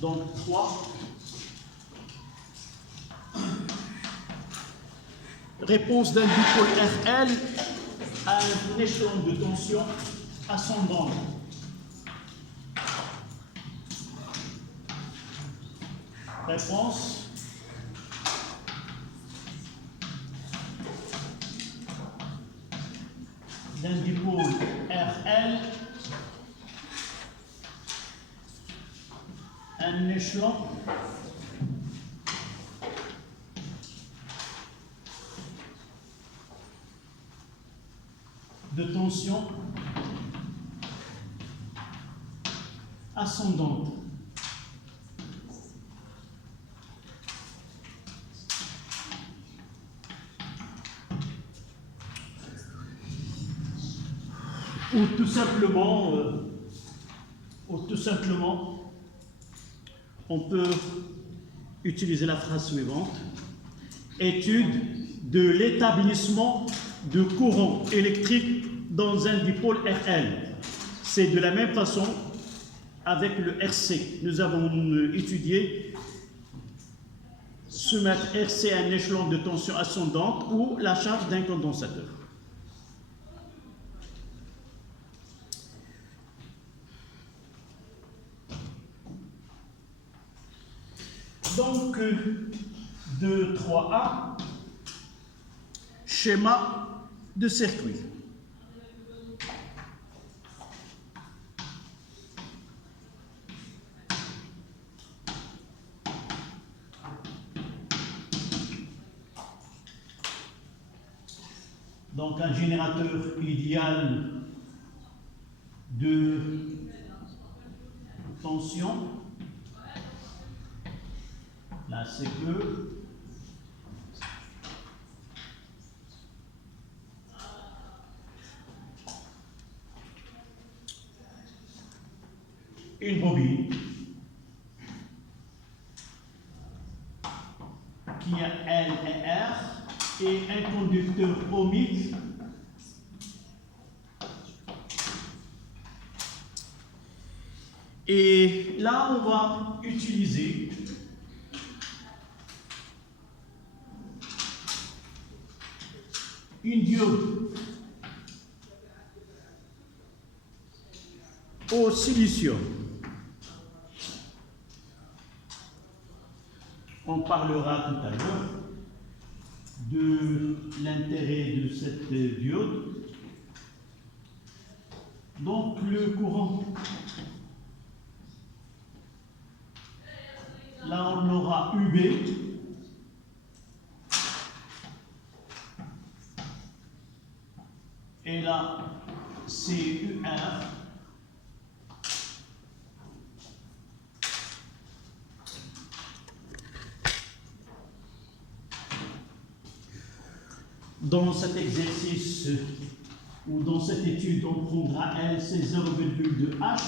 Donc 3. Réponse d'un dipôle RL à un échelon de tension ascendante. Réponse d'un dipôle RL à un échelon de tension ascendante. Ou tout simplement, on peut utiliser la phrase suivante. Étude de l'établissement de courant électrique dans un dipôle RL. C'est de la même façon avec le RC. Nous avons étudié soumettre RC à un échelon de tension ascendante ou la charge d'un condensateur. Donc, 2, 3A, schéma de circuit. Donc, un générateur idéal de tension. Là, c'est que une bobine qui a L et R et un conducteur ohmique et là on va utiliser une diode au silicium. On parlera tout à l'heure de l'intérêt de cette diode. Donc le courant, là on aura UB et là c'est UR. Dans cet exercice ou dans cette étude, on prendra L, c'est 0,2 H.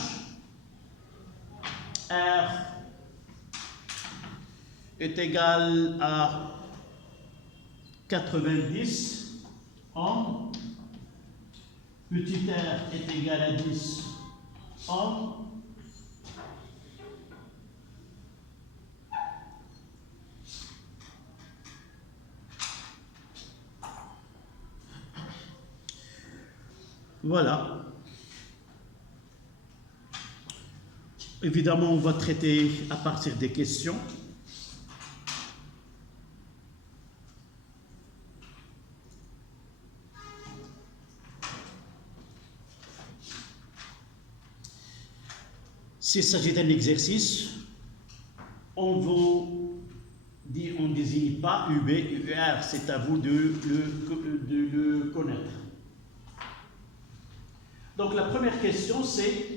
R est égal à 90 ohms. Petit r est égal à 10 ohms. Voilà. Évidemment, on va traiter à partir des questions. S'il s'agit d'un exercice, on ne désigne pas UB, UR, c'est à vous de le connaître. Donc la première question, c'est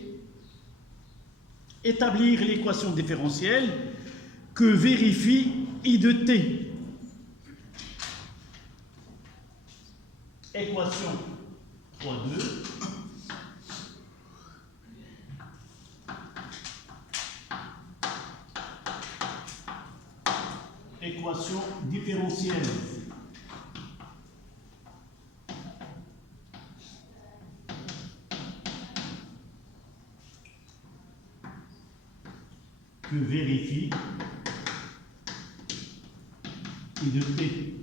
établir l'équation différentielle que vérifie I de T. Équation 3,2. Équation différentielle. que vérifie I de t.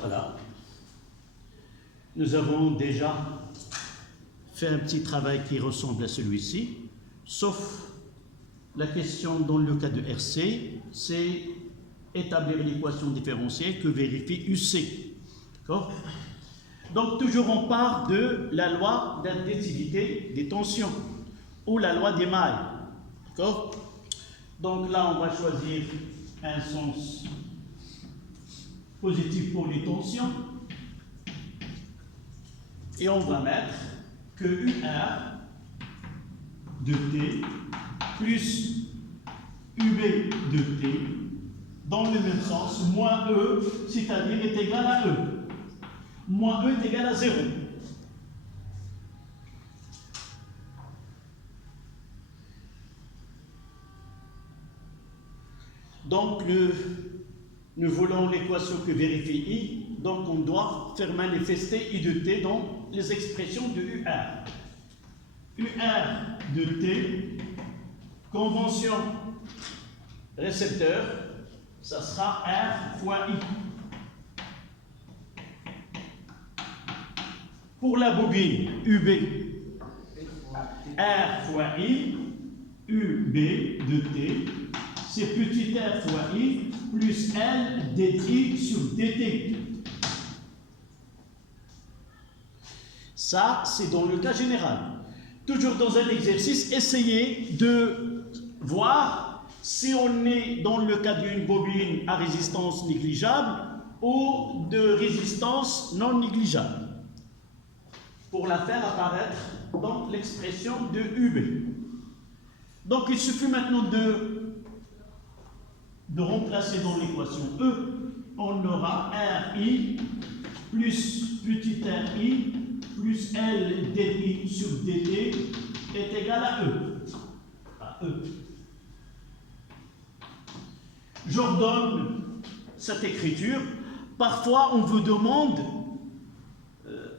Voilà. Nous avons déjà fait un petit travail qui ressemble à celui-ci, sauf la question dans le cas de RC, c'est établir l'équation différentielle que vérifie UC. D'accord? Donc toujours on part de la loi d'intensivité des tensions ou la loi des mailles. D'accord? Donc là on va choisir un sens positif pour les tensions et on va mettre que UR de T plus UB de T dans le même sens, moins E, c'est-à-dire est égal à E. Moins E est égal à 0. Donc, nous voulons l'équation que vérifie I, donc on doit faire manifester I de T dans les expressions de UR. UR de T, convention récepteur, ça sera R fois I. Pour la bobine UB, R fois I, UB de T, c'est petit r fois I plus L dt sur dt. Ça, c'est dans le cas général. Toujours dans un exercice, essayez de voir si on est dans le cas d'une bobine à résistance négligeable ou de résistance non négligeable, pour la faire apparaître dans l'expression de UB. Donc il suffit maintenant de remplacer dans l'équation E, on aura RI plus petit RI plus L dI sur dt est égal à E. J'ordonne cette écriture. Parfois, on vous demande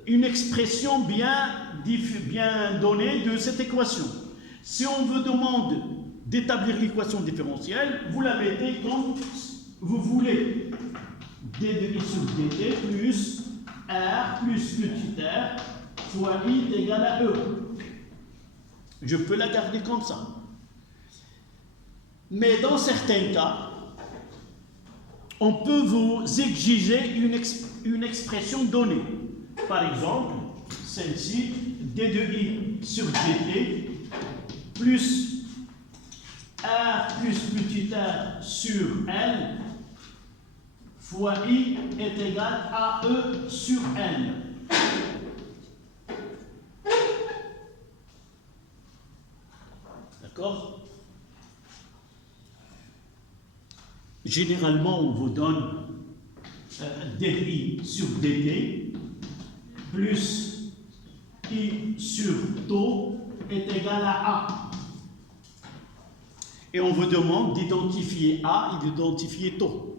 une expression bien donnée de cette équation. Si on vous demande d'établir l'équation différentielle, vous la mettez comme vous voulez. D de I sur dt plus R plus petit r fois I est égal à E. Je peux la garder comme ça. Mais dans certains cas, on peut vous exiger une expression donnée. Par exemple, celle-ci, D de I sur dt plus R plus petit r sur L fois I est égal à E sur L. D'accord? Généralement, on vous donne dI sur dt plus I sur taux est égal à A. Et on vous demande d'identifier A et d'identifier taux.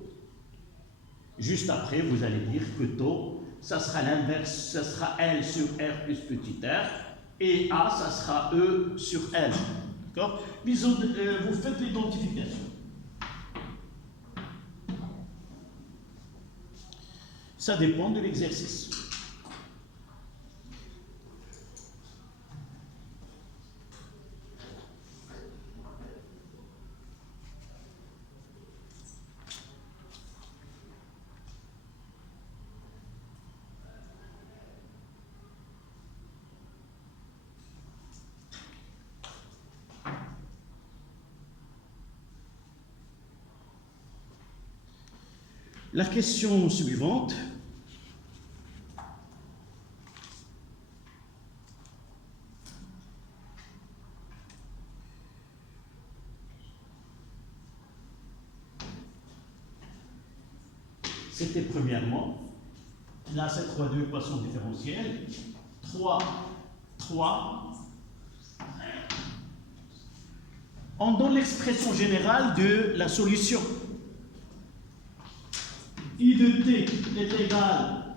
Juste après, vous allez dire que taux, ça sera l'inverse, ça sera L sur R plus petit r, et A, ça sera E sur L. D'accord? Vous faites l'identification. Ça dépend de l'exercice. La question suivante. C'était premièrement, là c'est 3 de équation différentielle, 3 3. On donne l'expression générale de la solution. I de t est égal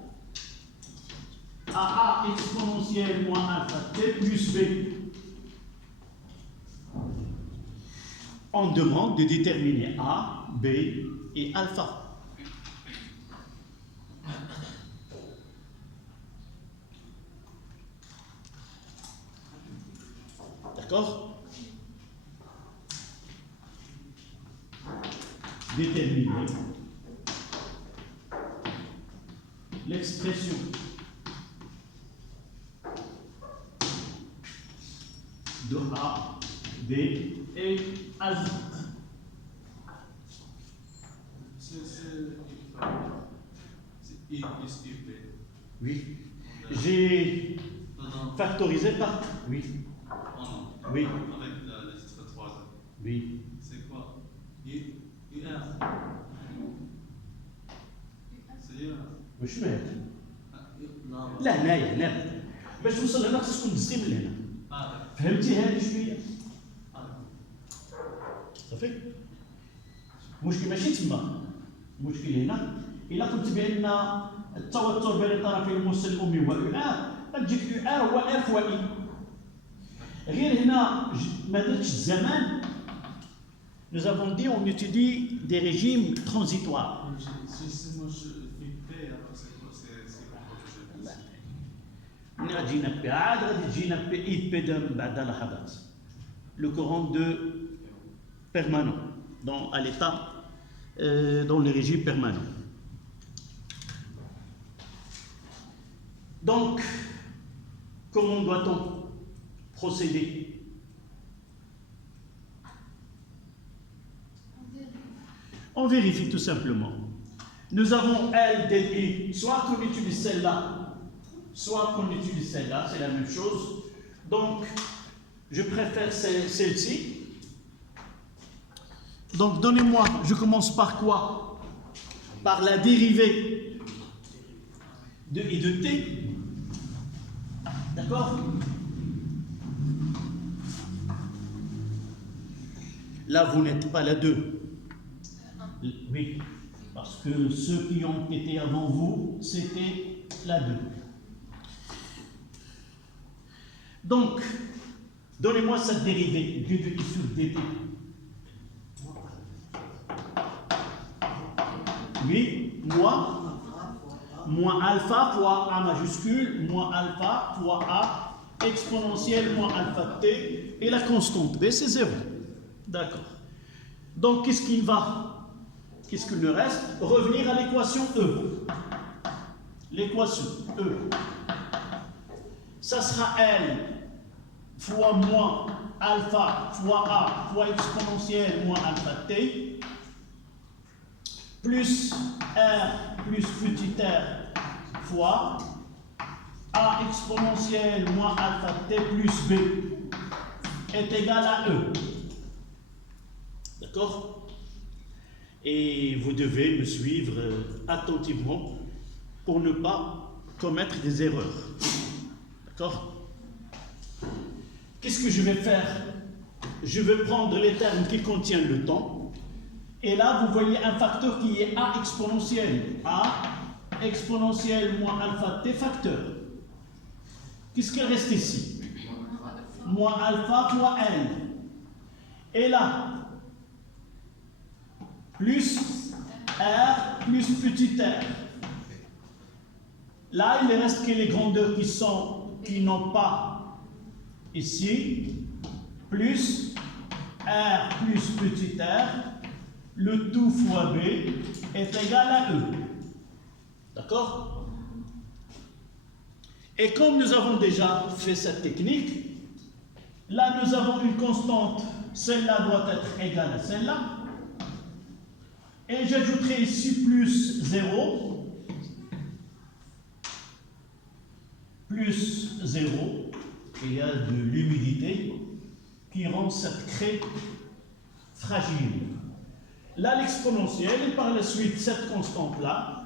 à a exponentielle moins alpha t plus b. On demande de déterminer a, b et alpha. D'accord? Déterminer l'expression de A, B et alpha. C'est I plus IP. Oui. J'ai factorisé par. Oui. Oh non. Oui. Avec le titre 3. Oui. C'est quoi? UR. C'est UR. واش مالك؟ لا. لا هنايا هنا باش توصل هنا خصك تكون دزتي من هنا. فهمتي هذه شويه؟ صافي؟ المشكل ماشي تما، المشكل هنا الا قلت بان التوتر بين الطرفين الموصل الامي هو يو ار غتجيك يو ار هو ار فوا اي. غير هنا ما درتش الزمان. Nous avons dit on étudie des régimes transitoires. غادي بي عاد غادي تجينا بي اي بي بعد لحظات. Le courant de permanent à l'état dans le régime permanent. Donc, comment doit-on procéder? On vérifie tout simplement. Nous avons L débit, soit qu'on utilise celle-là, soit qu'on utilise celle-là, c'est la même chose. Donc, je préfère celle-ci. Donc, donnez-moi, je commence par quoi? Par la dérivée de I de t. D'accord? Là, vous n'êtes pas la 2. Oui, parce que ceux qui ont été avant vous, c'était la 2. Donc, donnez-moi cette dérivée du de I sur dt. Oui, moins alpha fois A majuscule, moins alpha fois A exponentielle moins alpha t, et la constante B, c'est 0. D'accord. Donc, qu'est-ce qu'il nous reste? Revenir à l'équation E. L'équation E. Ça sera L fois moins alpha fois A fois exponentielle moins alpha t plus R plus petit r fois A exponentielle moins alpha t plus B est égal à E. D'accord? Et vous devez me suivre attentivement pour ne pas commettre des erreurs. D'accord? Qu'est-ce que je vais faire? Je vais prendre les termes qui contiennent le temps. Et là, vous voyez un facteur qui est A exponentielle. A exponentielle moins alpha t facteur. Qu'est-ce qui reste ici? Moins alpha fois L. Et là, plus R plus petit r. Là, il ne reste que les grandeurs qui n'ont pas ici, plus R plus petit r, le tout fois B est égal à E. D'accord? Et comme nous avons déjà fait cette technique, là nous avons une constante, celle-là doit être égale à celle-là. Et j'ajouterai ici plus 0, plus 0, il y a de l'humidité qui rend cette craie fragile. Là, l'exponentielle, et par la suite, cette constante-là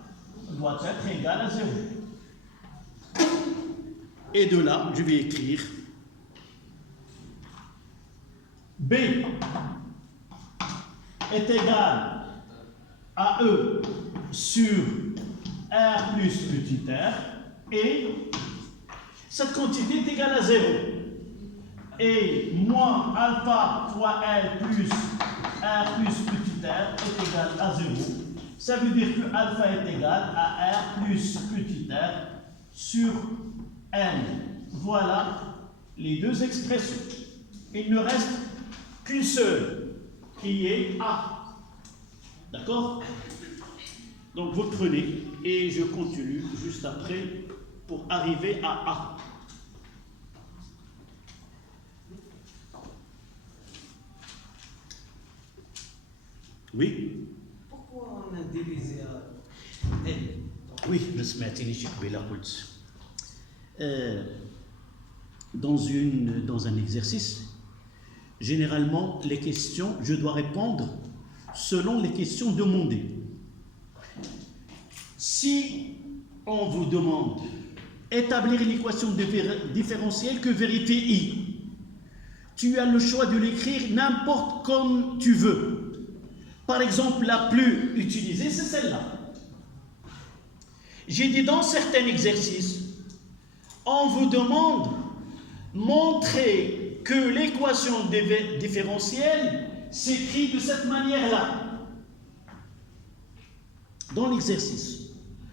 doit être égale à 0. Et de là, je vais écrire B est égal à E sur R plus petit r, et cette quantité est égale à 0. Et moins alpha fois L plus R plus petit r est égal à 0. Ça veut dire que alpha est égal à R plus petit r sur N. Voilà les deux expressions. Il ne reste qu'une seule, qui est A. D'accord? Donc vous prenez et je continue juste après pour arriver à A. Oui? Pourquoi on a divisé à N? Oui, ما سمعتنيش قبيله قلت dans un exercice, généralement les questions, je dois répondre selon les questions demandées. Si on vous demande établir l'équation différentielle que vérifie I, tu as le choix de l'écrire n'importe comme tu veux. Par exemple, la plus utilisée, c'est celle-là. J'ai dit dans certains exercices, on vous demande montrer que l'équation différentielle s'écrit de cette manière-là. Dans l'exercice,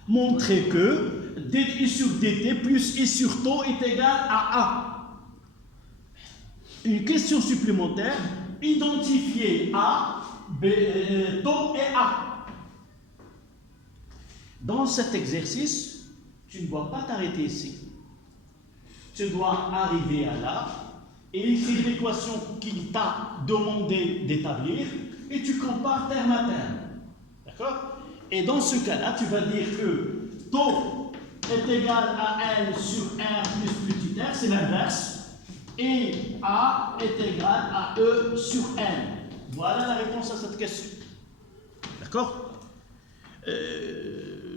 montrer que dI sur dt plus I sur taux est égal à A. Une question supplémentaire, identifier A, taux et A. Dans cet exercice, tu ne dois pas t'arrêter ici. Tu dois arriver à là et écrire l'équation qu'il t'a demandé d'établir et tu compares terme à terme. D'accord? Et dans ce cas-là, tu vas dire que taux est égal à L sur R plus petit r, c'est l'inverse, et A est égal à E sur N. Voilà la réponse à cette question. D'accord?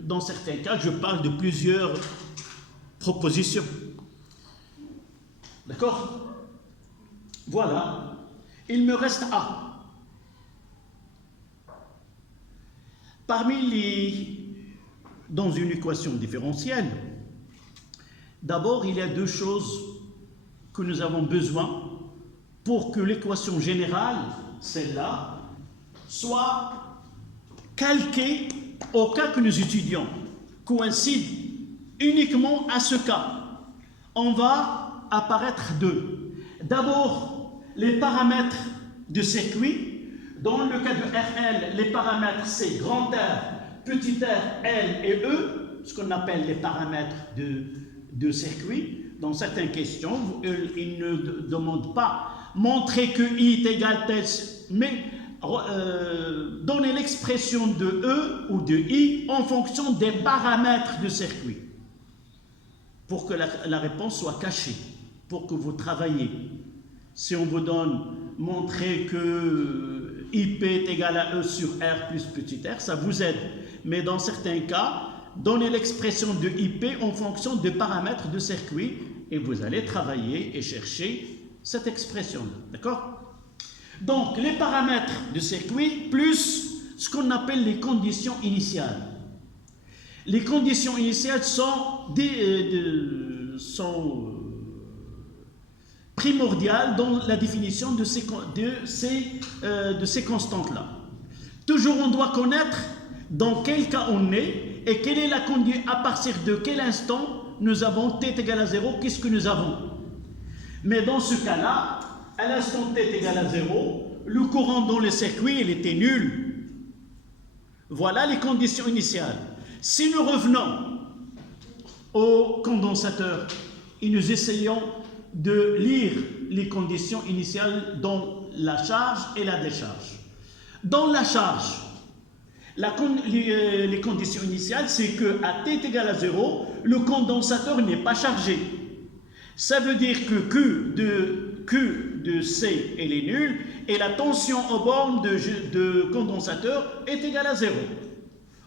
Dans certains cas, je parle de plusieurs propositions. D'accord? Voilà. Il me reste A. Dans une équation différentielle, d'abord, il y a deux choses que nous avons besoin pour que l'équation générale, celle-là, soit calquée au cas que nous étudions, coïncide uniquement à ce cas. On va apparaître deux. D'abord, les paramètres de circuit. Dans le cas de RL, les paramètres c'est grand R, petit r, L et E, ce qu'on appelle les paramètres de circuit. Dans certaines questions, ils ne demandent pas montrer que I est égal à tel, mais donner l'expression de E ou de I en fonction des paramètres de circuit, pour que la réponse soit cachée, pour que vous travaillez. Si on vous donne montrer que IP est égal à E sur R plus petit r, ça vous aide. Mais dans certains cas, donnez l'expression de IP en fonction des paramètres de circuit et vous allez travailler et chercher cette expression-là. D'accord? Donc, les paramètres de circuit plus ce qu'on appelle les conditions initiales. Les conditions initiales sont primordiales dans la définition de ces constantes-là. Toujours, on doit connaître dans quel cas on est et quelle est la condition, à partir de quel instant nous avons t égale à 0, qu'est-ce que nous avons. Mais dans ce cas-là, à l'instant t égale à 0, le courant dans le circuit, il était nul. Voilà les conditions initiales. Si nous revenons au condensateur et nous essayons de lire les conditions initiales dans la charge et la décharge. Dans la charge, les conditions initiales, c'est que à t égale à 0, le condensateur n'est pas chargé. Ça veut dire que Q de C elle est nulle et la tension aux bornes de condensateur est égale à 0.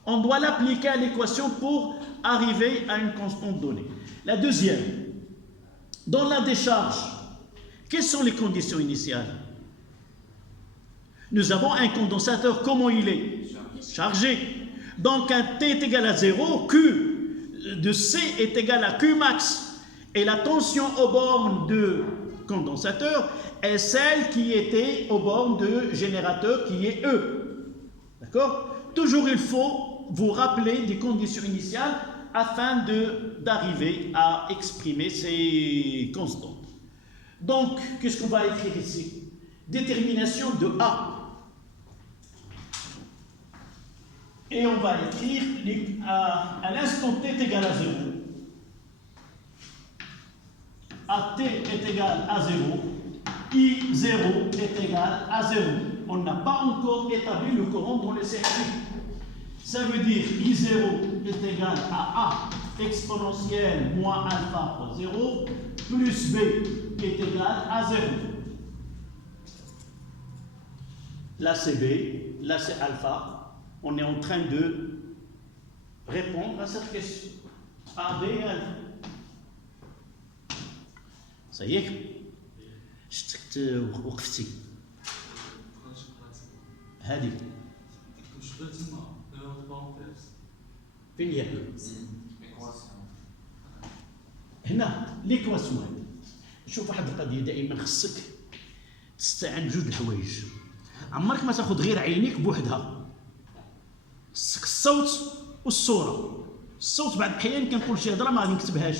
On doit l'appliquer à l'équation pour arriver à une constante donnée. La deuxième, Dans la décharge, quelles sont les conditions initiales? Nous avons un condensateur, comment il est? Chargé. Donc un T est égal à 0, Q de C est égal à Q max. Et la tension aux bornes de condensateur est celle qui était aux bornes de générateur, qui est E. D'accord? Toujours il faut vous rappeler des conditions initiales afin d'arriver à exprimer ces constantes. Donc, qu'est-ce qu'on va écrire ici? Détermination de A. Et on va écrire à l'instant t est égal à 0. À t est égal à 0, I0 est égal à 0. On n'a pas encore établi le courant dans le circuit. Ça veut dire I0 est égal à A exponentielle moins alpha fois 0 plus B est égal à 0. Là c'est B, là c'est alpha. On est en train de répondre à cette question. A, B et alpha. Ça y est, شتت وقفتي هذه واش بات تما بارونتيز فين هي هنا ليكواسيون هذه. شوف واحد القضيه دائما خصك تستعن بجوج الحوايج. عمرك ما تاخذ غير عينيك بوحدها، خصك الصوت والصوره. الصوت بعض الاحيان كنقول شي هضره ما غادي نكتبهاش،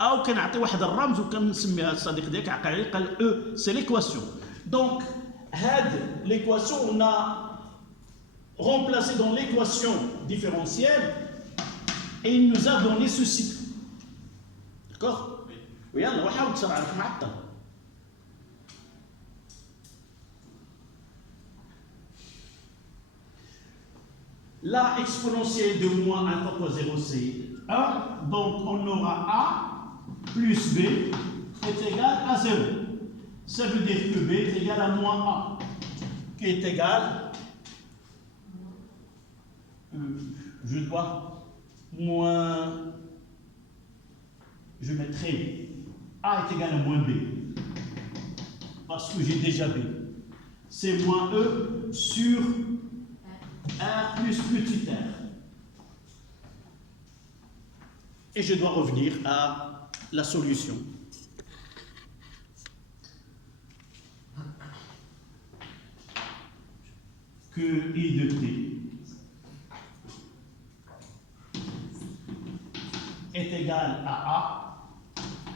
او كنعطي واحد الرمز وكنسميها الصديق ديالك عقل عليه قال او سي ليكواسيون. دونك هاد ليكواسيون on a remplacé dans l'équation différentielle et il nous a donné ceci. D'accord? ويلا وحاول تسرع راك معطل. La exponentielle de moins alpha fois 0 c'est 1, donc on aura A plus B est égal à 0. Ça veut dire que B est égal à moins A, qui est égal, je dois moins, je mettrai A est égal à moins B, parce que j'ai déjà B. C'est moins E sur R plus petit r. Et je dois revenir à la solution. Que I de t est égal à A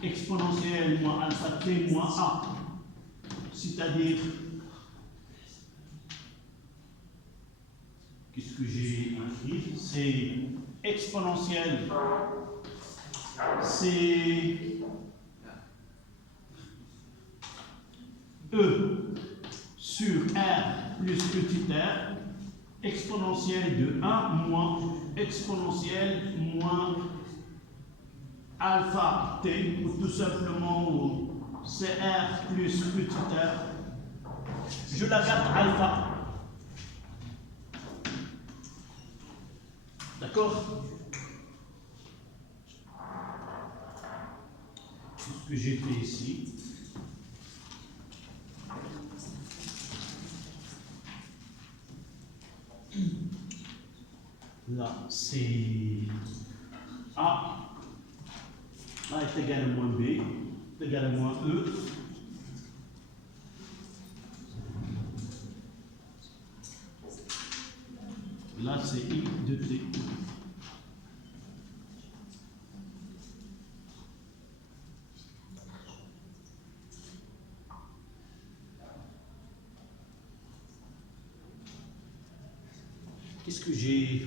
exponentielle moins alpha t moins A, c'est-à-dire, qu'est-ce que j'ai écrit? C'est exponentielle, c'est E sur R plus petit r, exponentielle de 1 moins exponentielle moins alpha t, ou tout simplement c'est R plus petit r. Je la garde alpha. D'accord? C'est ce que j'ai fait ici. Là, c'est A. A est égal à moins B, est égal à moins E. Là, c'est I de T. Qu'est-ce que j'ai?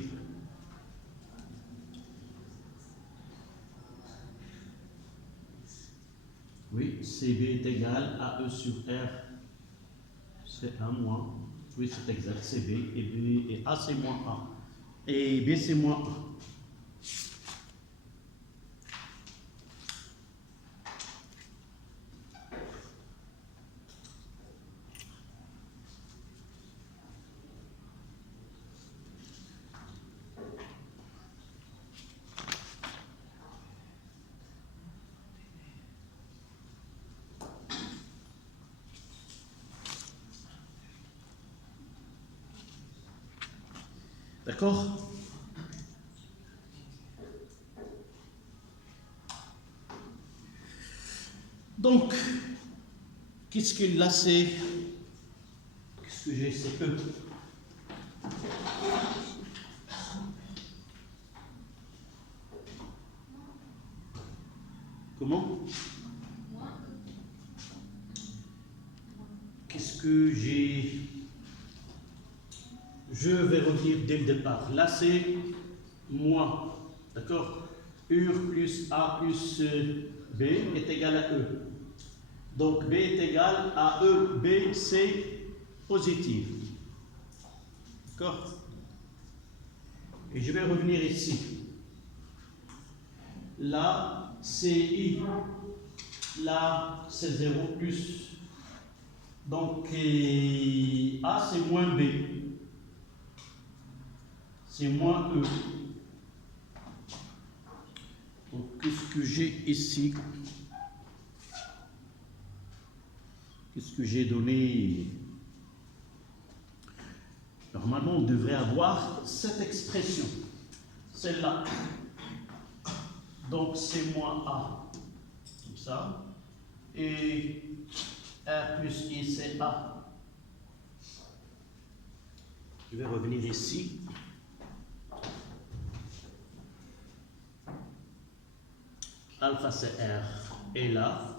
Oui, CB est égal à E sur R. C'est 1 moins. Oui, c'est exact. C'est B et B et A c'est moins A. Et B c'est moins A. D'accord? Donc, qu'est-ce que là c'est? Qu'est-ce que j'ai? C'est E. Comment? Qu'est-ce que j'ai? Je vais revenir dès le départ. Là, c'est moins. D'accord? U plus A plus B est égal à E. Donc, B est égal à E. B, c'est positif. D'accord? Et je vais revenir ici. Là, c'est I. Là, c'est 0 plus. Donc, A, c'est moins B. C'est moins E. Donc, qu'est-ce que j'ai ici? Qu'est-ce que j'ai donné? Normalement, on devrait avoir cette expression. Celle-là. Donc, c'est moins A. Comme ça. Et R plus I, c'est A. Je vais revenir ici. Alpha, c'est R. Et là,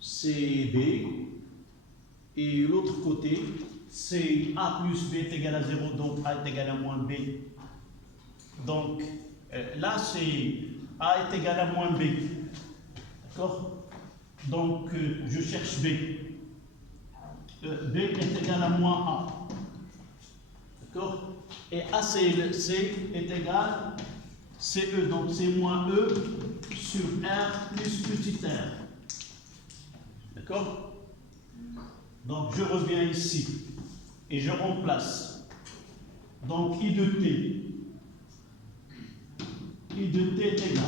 c'est B. Et l'autre côté, c'est A plus B est égal à 0, donc A est égal à moins B. Donc, là, c'est A est égal à moins B. D'accord? Donc, je cherche B. B est égal à moins A. D'accord? Et AC est égal, c'est E. Donc, c'est moins E sur R plus petit r. D'accord? Donc, je reviens ici et je remplace. Donc, I de T. I de T est égal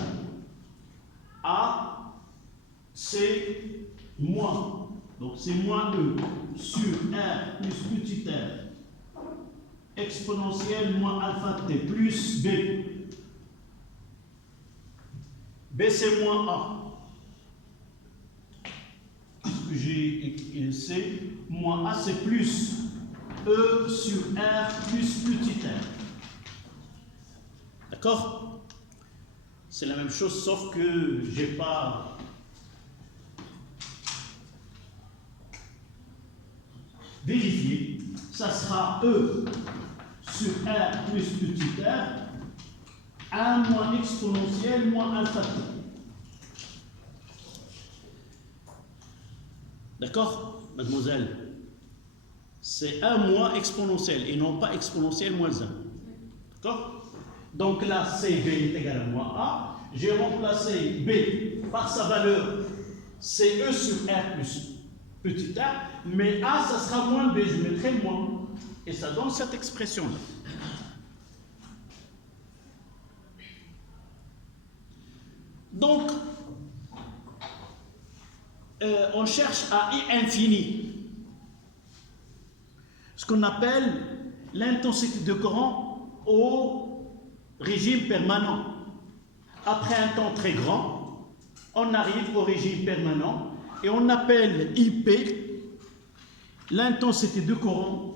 à C moins. Donc, c'est moins E sur R plus petit r. Exponentielle moins alpha T plus B. B, c'est moins A. Qu'est-ce que j'ai? C'est moins A, c'est plus E sur R plus petit r. D'accord? C'est la même chose, sauf que j'ai pas vérifié. Ça sera E sur R plus petit r. 1 moins exponentielle moins alpha t. D'accord, mademoiselle? C'est 1 moins exponentielle et non pas exponentielle moins 1. D'accord? Donc là, CB est égal à moins A. J'ai remplacé B par sa valeur, c'est E sur R plus petit a. Mais A, ça sera moins B, je mettrai moins. Et ça donne cette expression-là. Donc, on cherche à I infini, ce qu'on appelle l'intensité de courant au régime permanent. Après un temps très grand, on arrive au régime permanent et on appelle IP l'intensité de courant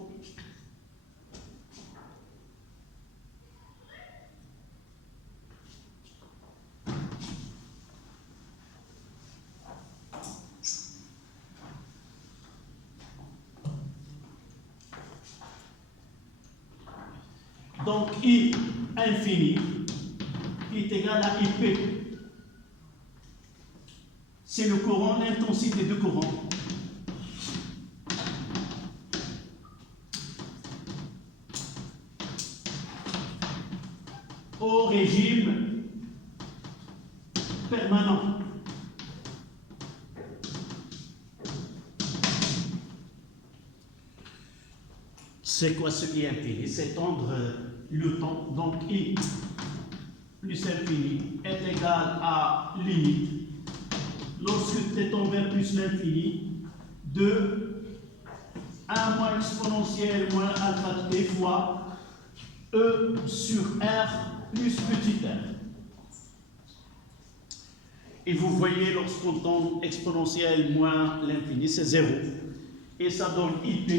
donc I infini est égal à IP. C'est le courant, l'intensité de courant. Au régime permanent. C'est quoi ce I infini? C'est étendre le temps. Donc I plus infini est égal à limite. Lorsque t tend vers plus l'infini, de 1 moins exponentielle moins alpha t fois E sur R plus petit r. Et vous voyez, lorsqu'on tombe exponentielle moins l'infini, c'est 0. Et ça donne IP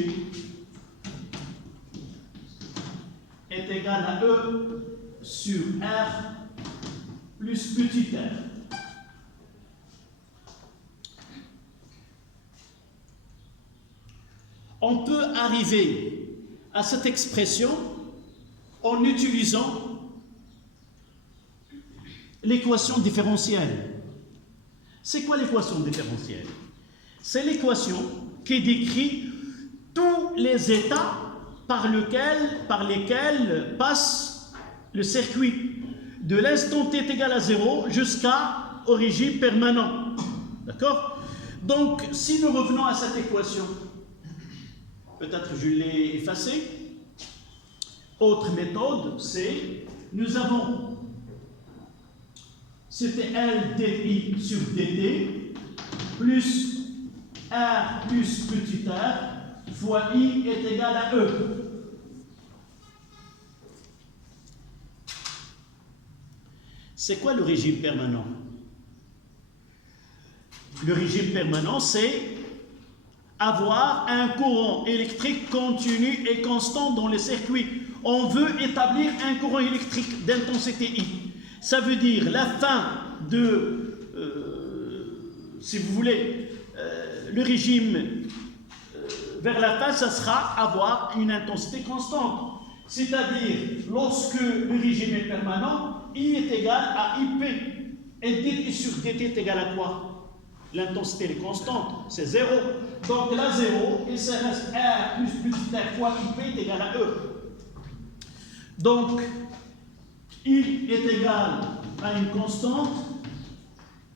est égal à E sur R plus petit r. On peut arriver à cette expression en utilisant l'équation différentielle. C'est quoi l'équation différentielle? C'est l'équation qui décrit tous les états par lesquels passe le circuit de l'instant t est égal à 0 jusqu'au régime permanent. D'accord? Donc, si nous revenons à cette équation, peut-être je l'ai effacée. Autre méthode, c'est, nous avons, c'était L dI sur dt, plus R plus petit r, fois I est égal à E. C'est quoi le régime permanent? Le régime permanent, c'est avoir un courant électrique continu et constant dans le circuit. On veut établir un courant électrique d'intensité I. Ça veut dire la fin de, si vous voulez, le régime vers la fin, ça sera avoir une intensité constante. C'est-à-dire, lorsque le régime est permanent, I est égal à IP. Et dt sur dt est égal à quoi? L'intensité est constante, c'est 0. Donc là, 0, et ça reste R plus petit r fois IP est égal à E. Donc, I est égal à une constante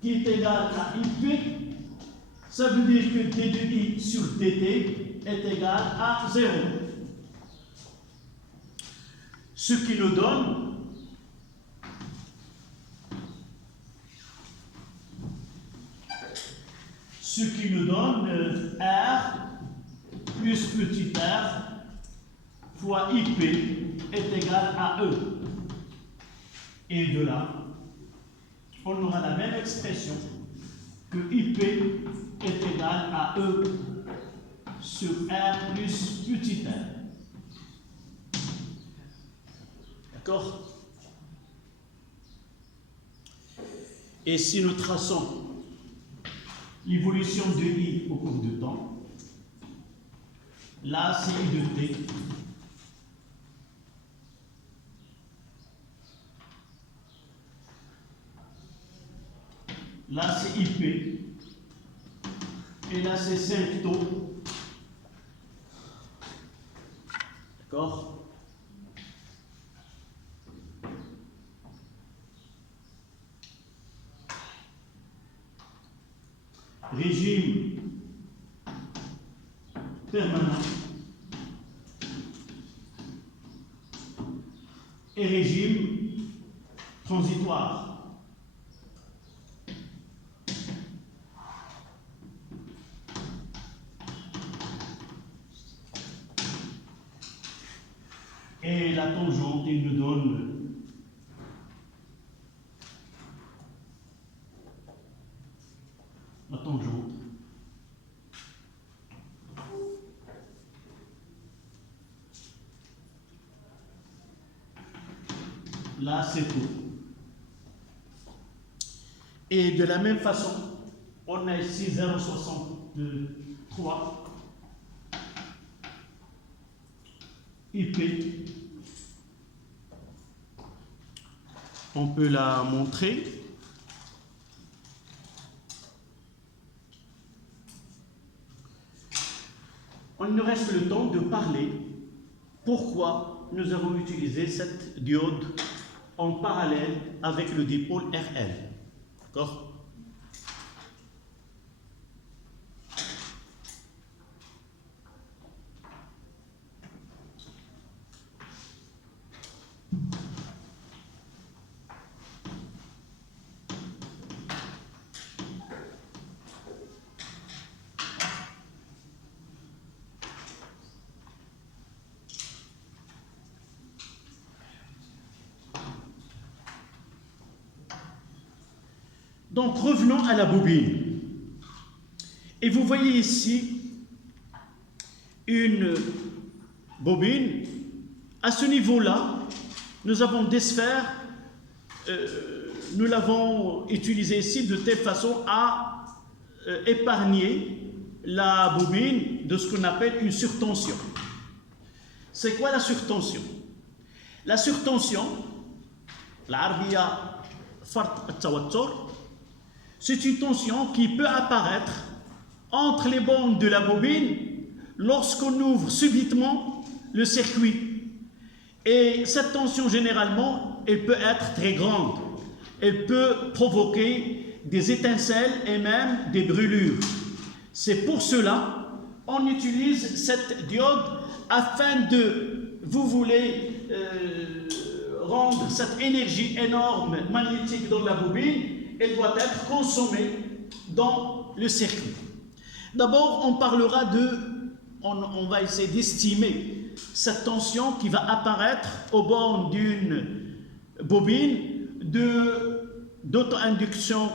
qui est égale à IP. Ça veut dire que d de I sur dt est égal à 0. Ce qui nous donne R plus petit r fois IP est égal à E. Et de là, on aura la même expression que IP est égal à E sur R plus petit r. D'accord? Et si nous traçons l'évolution de I au cours du temps, là c'est I de t. Là c'est IP. Et là c'est 5 taux. D'accord? Régime permanent et régime transitoire. Et la tangente, il nous donne la tangente. Là, c'est tout. Et de la même façon, on a ici 0,63 IP. On peut la montrer. Il nous reste le temps de parler pourquoi nous avons utilisé cette diode en parallèle avec le dipôle RL. D'accord? Donc revenons à la bobine. Et vous voyez ici une bobine. À ce niveau-là, nous avons des sphères. Nous l'avons utilisé ici de telle façon à épargner la bobine de ce qu'on appelle une surtension. C'est quoi la surtension? La surtension, l'arabiya fard at-tawattur, c'est une tension qui peut apparaître entre les bandes de la bobine lorsqu'on ouvre subitement le circuit. Et cette tension, généralement, elle peut être très grande. Elle peut provoquer des étincelles et même des brûlures. C'est pour cela qu'on utilise cette diode afin de, vous voulez rendre cette énergie énorme magnétique dans la bobine, elle doit être consommée dans le circuit. D'abord, on parlera on va essayer d'estimer cette tension qui va apparaître au bord d'une bobine d'auto-induction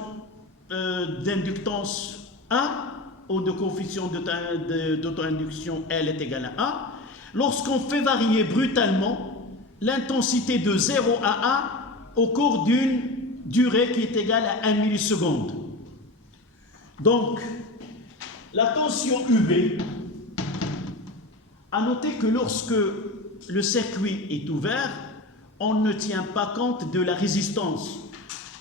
d'inductance A ou de coefficient d'auto-induction L est égal à A. Lorsqu'on fait varier brutalement l'intensité de 0 à A au cours d'une durée qui est égale à 1 milliseconde. Donc, la tension UB, à noter que lorsque le circuit est ouvert, on ne tient pas compte de la résistance.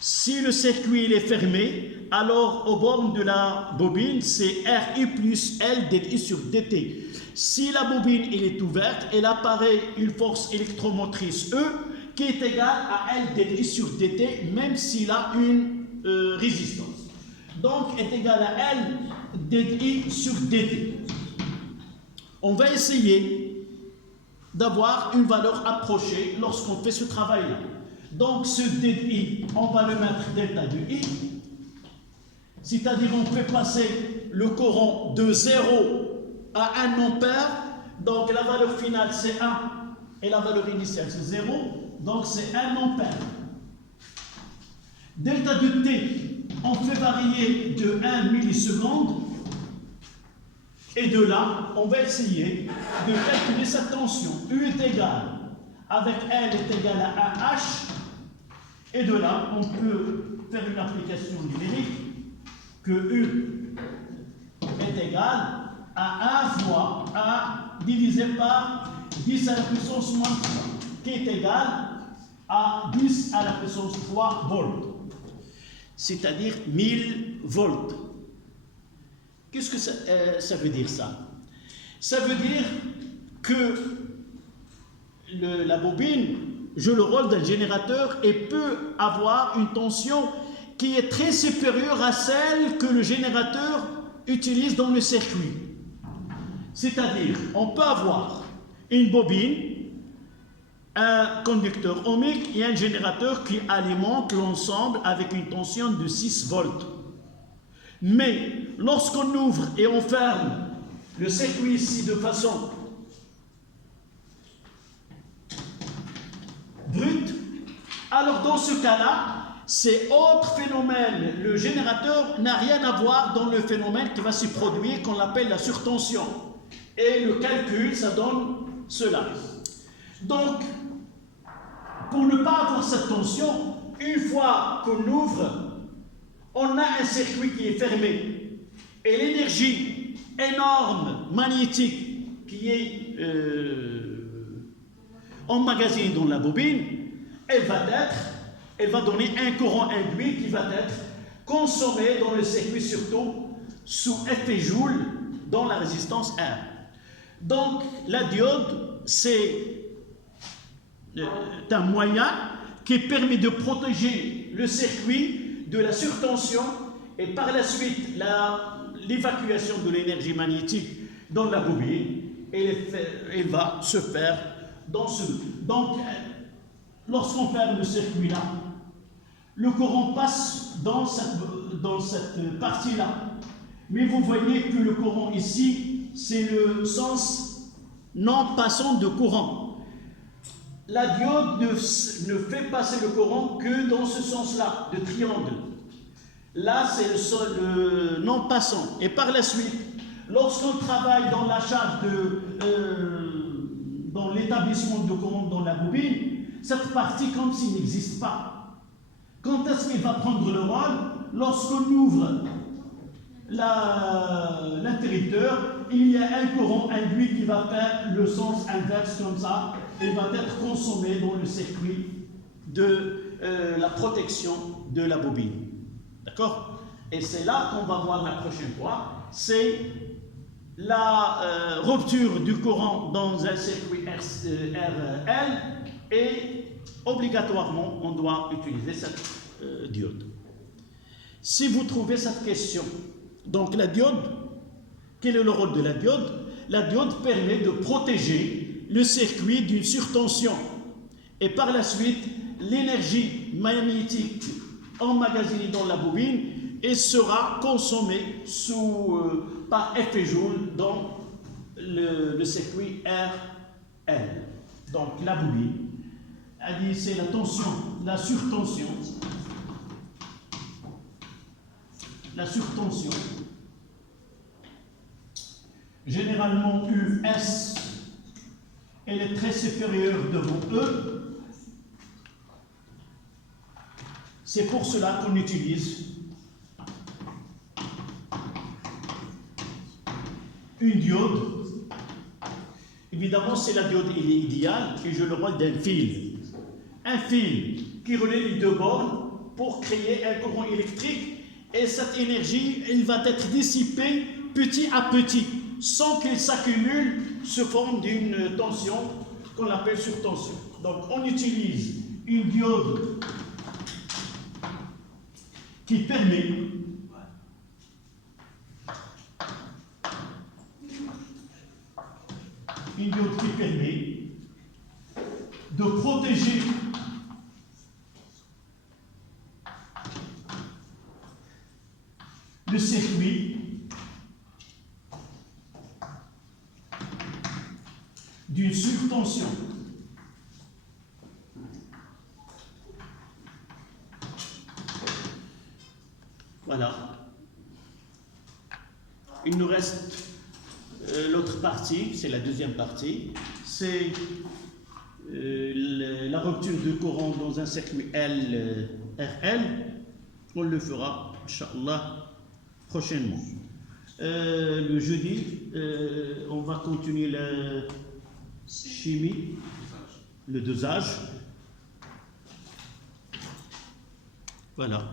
Si le circuit est fermé, alors au bord de la bobine, c'est RI plus L dI sur DT. Si la bobine est ouverte, elle apparaît une force électromotrice E qui est égale à L dI sur DT, même s'il a une résistance. Donc, est égal à L dI sur DT. On va essayer d'avoir une valeur approchée lorsqu'on fait ce travail-là. Donc, ce dI, on va le mettre delta de I, c'est-à-dire on fait passer le courant de 0 à 1 ampère, donc la valeur finale c'est 1 et la valeur initiale c'est 0, donc c'est 1 ampère. Delta de T, on fait varier de 1 milliseconde, et de là, on va essayer de calculer cette tension. U est égal avec L est égal à 1 H, et de là, on peut faire une application numérique que U est égal à 1 fois 1 divisé par 10 à la puissance moins 3, qui est égal à 10 à la puissance 3 volts, c'est-à-dire 1000 volts. Qu'est-ce que ça veut dire ça? Ça veut dire que la bobine joue le rôle d'un générateur et peut avoir une tension qui est très supérieure à celle que le générateur utilise dans le circuit. C'est-à-dire, on peut avoir une bobine, un conducteur ohmique et un générateur qui alimente l'ensemble avec une tension de 6 volts. Mais lorsqu'on ouvre et on ferme le circuit ici de façon brute, alors dans ce cas-là, c'est autre phénomène. Le générateur n'a rien à voir dans le phénomène qui va se produire, qu'on appelle la surtension. Et le calcul, ça donne cela. Donc, pour ne pas avoir cette tension, une fois qu'on ouvre, on a un circuit qui est fermé. Et l'énergie énorme, magnétique, qui est emmagasinée dans la bobine, elle va donner un courant induit qui va être consommé dans le circuit, surtout sous effet Joule, dans la résistance R. Donc, la diode, c'est un moyen qui permet de protéger le circuit de la surtension et par la suite l'évacuation de l'énergie magnétique dans la bobine, elle va se faire dans ce... Donc, lorsqu'on ferme le circuit là, le courant passe dans cette partie-là. Mais vous voyez que le courant ici, c'est le sens non passant de courant. La diode ne fait passer le courant que dans ce sens-là, de triangle. Là, c'est le non passant. Et par la suite, lorsqu'on travaille dans la charge dans l'établissement de courant dans la bobine, cette partie comme s'il n'existe pas. Quand est-ce qu'il va prendre le rôle? Lorsqu'on ouvre l'interrupteur, il y a un courant induit qui va faire le sens inverse comme ça et va être consommé dans le circuit de la protection de la bobine. D'accord? Et c'est là qu'on va voir la prochaine fois, c'est la rupture du courant dans un circuit RL et obligatoirement on doit utiliser cette diode. Si vous trouvez cette question, donc la diode, quel est le rôle de la diode? La diode permet de protéger le circuit d'une surtension et par la suite l'énergie magnétique emmagasinée dans la bobine et sera consommée par effet Joule dans le circuit RL. Donc la bobine, elle dit c'est la tension, la surtension. La surtension, généralement US, elle est très supérieure devant E. C'est pour cela qu'on utilise une diode. Évidemment, c'est la diode idéale qui joue le rôle d'un fil. Un fil qui relie les deux bornes pour créer un courant électrique. Et cette énergie, elle va être dissipée petit à petit, sans qu'elle s'accumule sous forme d'une tension qu'on appelle surtension. Donc on utilise une diode qui permet de protéger le circuit d'une surtension. Voilà. Il nous reste l'autre partie, c'est la deuxième partie, c'est la rupture de courant dans un circuit RL. On le fera, Inch'Allah, prochainement. Le jeudi, on va continuer la chimie, le dosage. Voilà.